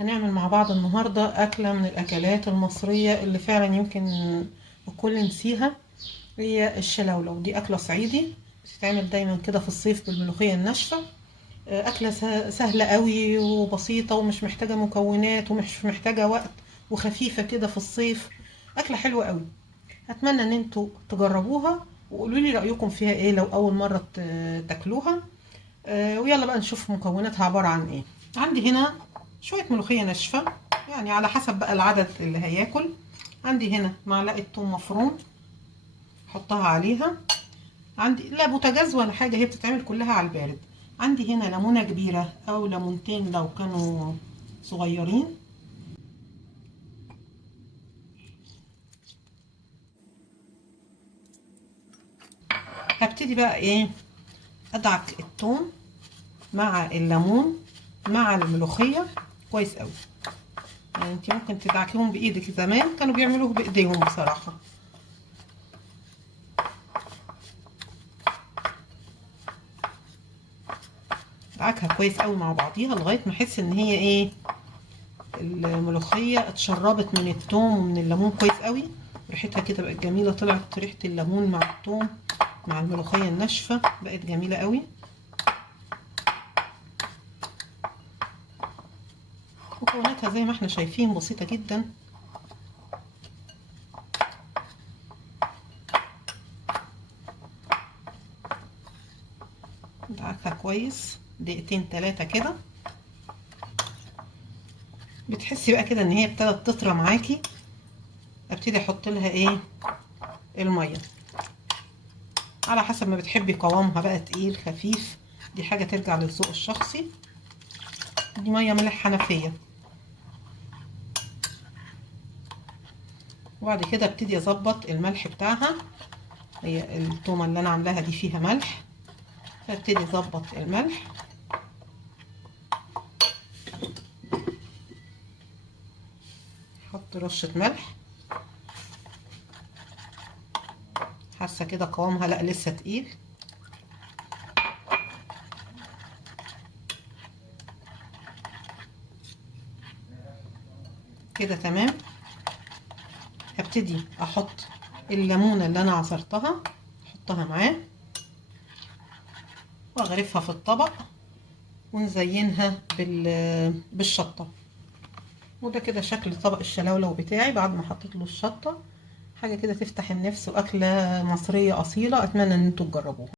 هنعمل مع بعض النهاردة أكلة من الأكلات المصرية اللي فعلا يمكن الكل نسيها. هي الشلولو. دي أكلة صعيدي بتتعمل دايما كده في الصيف بالملوخية الناشفة. أكلة سهلة قوي وبسيطة ومش محتاجة مكونات ومش محتاجة وقت، وخفيفة كده في الصيف. أكلة حلوة قوي. أتمنى إن انتوا تجربوها وقولوا لي رأيكم فيها ايه لو أول مرة تاكلوها. ويلا بقى نشوف مكوناتها عبارة عن ايه. عندي هنا شوية ملوخية ناشفة، يعني على حسب بقى العدد اللي هياكل. عندي هنا معلقة توم مفروم احطها عليها. عندي لا بوتاجاز ولا حاجة، هي بتتعمل كلها على البارد. عندي هنا ليمونة كبيرة او ليمونتين لو كانوا صغيرين. هبتدي بقى ايه، ادعك التوم مع الليمون مع الملوخية كويس قوي. يعني انت ممكن تدعكيهم بايدك، زمان كانوا بيعملوه بايديهم بصراحة. ادعكها كويس قوي مع بعضيها لغاية ما احس ان هي ايه، الملوخية اتشربت من التوم ومن الليمون كويس قوي. ريحتها كده بقت جميلة، طلعت ريحة الليمون مع التوم مع الملوخية الناشفة بقت جميلة قوي. مكوناتها زي ما احنا شايفين بسيطة جدا. ادعكها كويس دقيقتين 3 كده. بتحسي بقى كده ان هي ابتدت تطرى معاكي، ابتدي احط لها ايه، المية على حسب ما بتحبي قوامها بقى، تقيل خفيف، دي حاجة ترجع للذوق الشخصي. دي مية ملح حنفية. وبعد كده ابتدي اظبط الملح بتاعها. هي التومة اللي انا عاملاها دي فيها ملح، فابتدي اظبط الملح. احط رشة ملح. حاسة كده قوامها لا لسه تقيل. كده تمام. هبتدي احط الليمونة اللي انا عصرتها، احطها معاه واغرفها في الطبق ونزينها بالشطة. وده كده شكل طبق الشلولو بتاعي بعد ما حطيت له الشطة. حاجة كده تفتح النفس، واكلة مصرية اصيلة. اتمنى ان انتوا تجربوها.